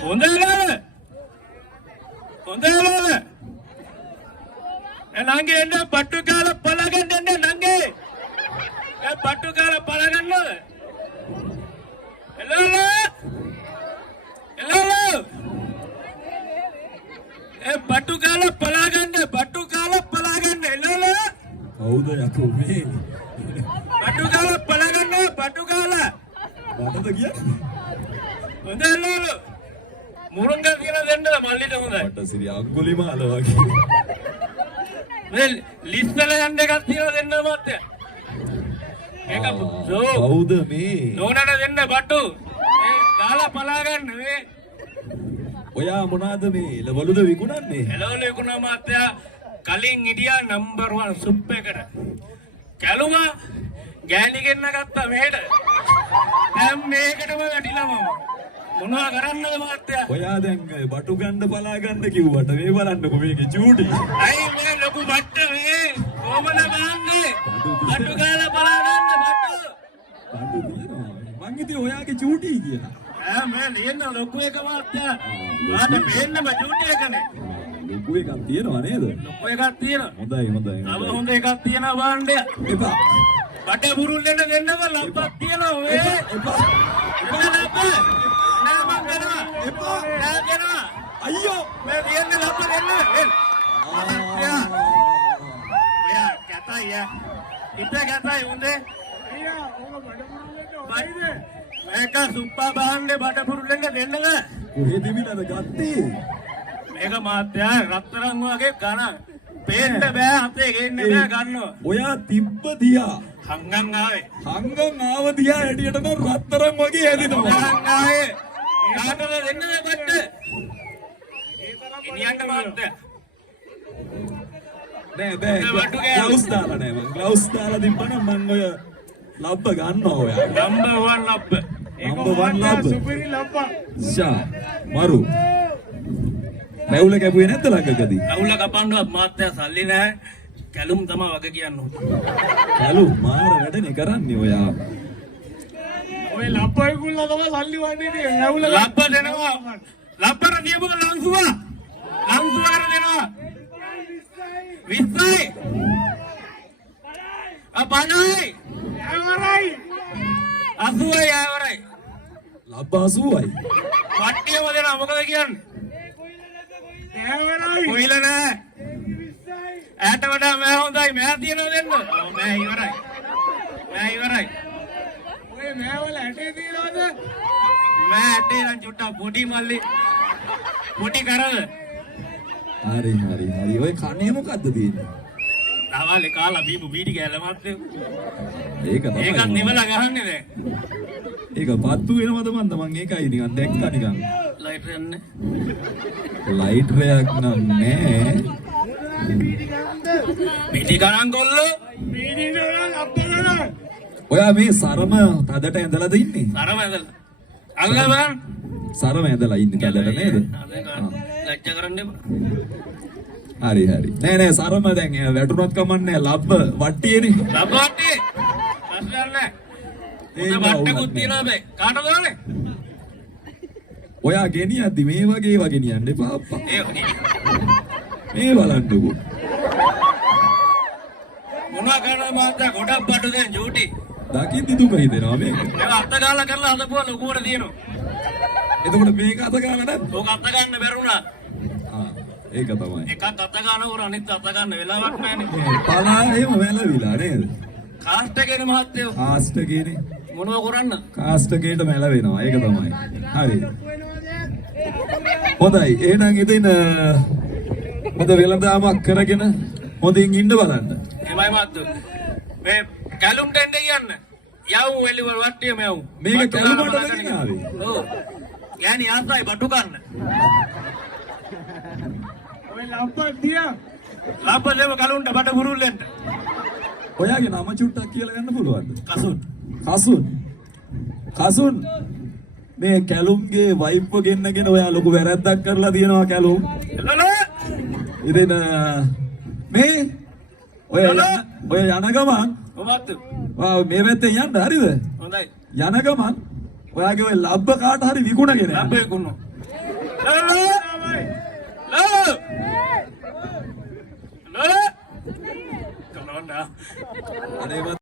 හොඳයි නංගේ එන්න පට්ටු කාලා පලගන්න එන්න නංගේ පට්ටු කාලා පලගන්න එළවලු පට්ටු කාලා පලගන්න එළවලු කවුද යකෝ මේ පට්ටු කාලා පලගන්න පට්ටු කාලා මටද කියන්නේ හොඳයි එළවලු මුරුංගා කියලා දෙන්න මල්ලිට හොඳයි මට සිරි අඟුලිමාල වගේ මේ ලිස්ටල යන්න එකක් තියලා දෙන්න මාත්‍යා මේක කවුද මේ නෝනට දෙන්න බට්ටු මේ ගාලා පලා ගන්න මේ ඔයා මොනවාද මේ එළවලුද විකුණන්නේ එළවලු විකුණා මාත්‍යා කලින් හිටියා නම්බර් 1 සුප් එකට කැලුම ගෑණි ගෙන්න ගත්තා මෙහෙට දැන් මේකටම වැටිලා මම මොනවා කරන්නද මාත්‍යා ඔයා දැන් බටු ගන්න පලා ගන්න කිව්වට මේ බලන්නකො මේකේ චූටි අයි මේ ලොකු බට්ට මේ කොහමද ගන්නේ බටු ගාලා පලා ගන්න බට්ටු බටු දිනවා මං ඉතින් ඔයාගේ චූටි කියලා මේ ලියන්න ලොකු එක මාත්‍යා ආට පේන්නම චූටි එකනේ ලොකු එකක් තියෙනවා නේද ලොකු එකක් තියෙනවා හොඳයි තව හොඳ එකක් තියෙනවා බාණ්ඩය එපා බට බුරුල්ලෙන් දෙන්නම ලම්පක් තියෙනවා මේ එපා නෑ මං දෙනවා එපා නෑ දෙනවා අයියෝ මේ ලියන්න ලම්ප දෙන්න ඔයා කැතයි ඉත කැතයි උන්දේ මේක සුප්පා බාණ්ඩේ බට බුරුල්ලෙන් දෙන්නද කොහෙද මිනද ගත්තේ මේක මාත්‍යා රත්තරන් වගේ ගණන් පේන්න බෑ අපේ ගේන්න බෑ ගන්නවා ඔයා තිබ්බ දියා හංගන් ආවේ හංගන් ආව දියා හැටියට නම් රත්තරන් වගේ හැදෙනවා හංගන් ආවේ කාටද දෙන්නද බට්ට ඉනියන්න මාත්‍යා නෑ ග්ලව්ස් දාලා නෑ මං ග්ලව්ස් දාලා තිබ්බනම් මං ඔය ලබ්බ ගන්නවා ඔයා නම්බර් 1 ලබ්බ නම්බර් 1 ලබ්බ සුපිරි ලබ්බා ෂා මරු රැවුල කැපුවේ නැද්ද ළඟකදී රැවුල කපන්නවත් මාත්‍යා සල්ලි නැහැ කැලුම් තමයි වගේ කියන්න ඕන කැලුම් මාර වැඩනේ කරන්නේ ඔයා ඔය ලබ්බයි කුල්ලා තමයි සල්ලි වන්නේ ඉතින් රැවුල ලබ්බ දෙනවා ලබ්බර දීපුව ලංසුවා දෙනවා 20යි අපනයි යවරයි 80යි යවරයි ලබ්බ 80යි වට්ටියම දෙනවා මොකද කියන්නේ කොයිල නෑ ඈට වඩා මෑ හොඳයි මෑ තියනවා දෙන්න මෑ ඉවරයි ඔය මෑ වල ඇටේ තියනවද මෑ ඇටේ නම් චුට්ටක් පොඩි මල්ලි පොඩි කරද හරි ඔය කණේ මොකද්ද තියෙන්නේ තවලේ කාලා බීපු බීඩි කෑල්ල මාත්‍යෝ ඒක තමයි ඒකත් නිවලා ගහන්නේ දැන් ඒක පත්තු වෙනවද මන්ද මං ඒකයි නිකන් දැක්කා නිකන් ලයිට් යන්නේ ලයිට් රයක් නෑ බීඩි ගණන් කොල්ලෝ බීඩි ගණන් අප්පලන ඔයා මේ සරම තදට ඇඳලාද ඉන්නේ සරම ඇඳලා අල්ලවන් සරම ඇඳලා ඉන්නේ තදට නේද ලැජ්ජ කරන්න හරි නෑ සරම දැන් වැටුනත් කමන්නේ ලබ්බ වට්ටියනේ ලබ්බ වට්ටිය අස්ලන්නේ ඒ වට්ටකුත් තියනවා බෑ කාටද ඕනේ ඔයා ගෙනියද්දි මේ වගේ ඒවා ගෙනියන්න එපා අප්පා ඒ වගේ මේ බලන්නකෝ මොනවා කරනවා මාත්‍යා ගොඩක් බඩු දැන් ජූටි දකිද්දි දුක හිතෙනවා මේක මේක අත ගාලා කරලා හදපුවා ලොකුවට තියෙනවා එතකොට මේක අත ගන්න නැද්ද ඕක අත ගන්න බැරුණා ඒක තමයි එකක් අත ගන්නකොට අනිත් අත ගන්න වෙලාවක් නැහැනේ පලා එහෙම වැළවිලා නේද කාස්ට් එකේනේ මහත්තයෝ කාස්ට් එකේනේ මොනව කරන්න කාස්ට් එකේට වැළවෙනවා ඒක තමයි හරි හොඳයි එහෙනම් ඉතින් හොඳ වෙළඳාමක් කරගෙන හොඳින් ඉන්න බලන්න එමය මහත්තයෝ මේ කැලුම් දෙන්න කියන්න යව් එළිවල වට්ටිය මෙව් මේක කැලුමටද ගෙනාවේ ඔව් ගෑණි ආසයි බටු ගන්න ඔය ලම්පක් දියා ලම්ප දෙව කලුන්ට බට බුරුල්ලෙන්ට ඔයාගේ නම චුට්ටක් කියලා ගන්න පුළුවන්ද කසුන් මේ කැලුම්ගේ වයිෆ්ව ගෙන්නගෙන ඔයා ලොකු වැරැද්දක් කරලා තියෙනවා කැලුම් ඉතින් මේ ඔය යන ගමන් ඔබත් මේ පැත්තෙන් යන්න හරිද හොඳයි යන ගමන් ඔයාගේ ඔය ලබ්බ කාට හරි විකුණගෙන ලබ්බ විකුණනවා Come on now. අනේ